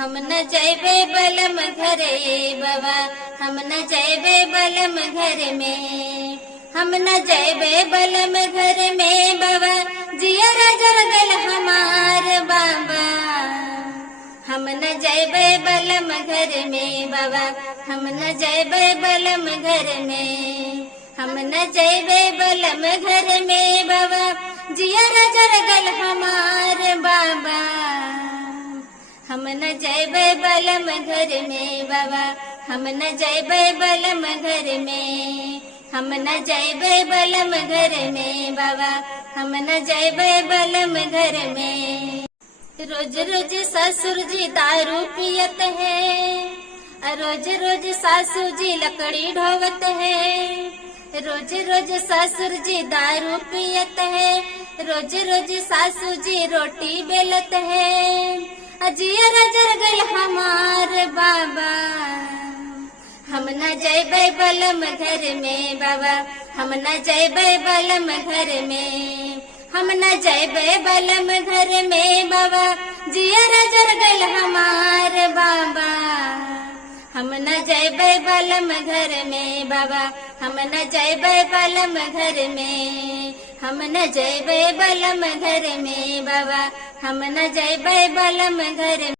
हम न जैबे बलम घरे बाबा, हम न जैबे बलम घर में, हम न जैबे बलम घर में बाबा, जियर जरगल हमार बाबा। हम न जैबे बलम घर में बाबा, हम न जैबे बलम घर में, हम न जैबे बलम घर में बाबा, जियर जरगल हमार बाबा। हम न जैबे बलम घर में बाबा, हम न जैबे बलम घर में, हम न जैबे बलम घर में बाबा, हम न जैबे बलम घर में। रोज रोज ससुर जी दारू पियत है, रोज रोज सासू जी लकड़ी ढोवत है, रोज रोज ससुर जी दारू पियत है, रोज रोज सासू जी रोटी बेलत है, जियर जरगल हमार बाबा। हम न जैबे बलम घर में बाबा, हम न जैबे बलम घर में, हम न जैबे बलम घर में बाबा, जियर जरगल हमार बाबा। हम न जैबे बलम घर में बाबा, हम न जैबे बलम घर में, हम न जैबे बलम घर में बाबा, हम न जैबे बलम घर में।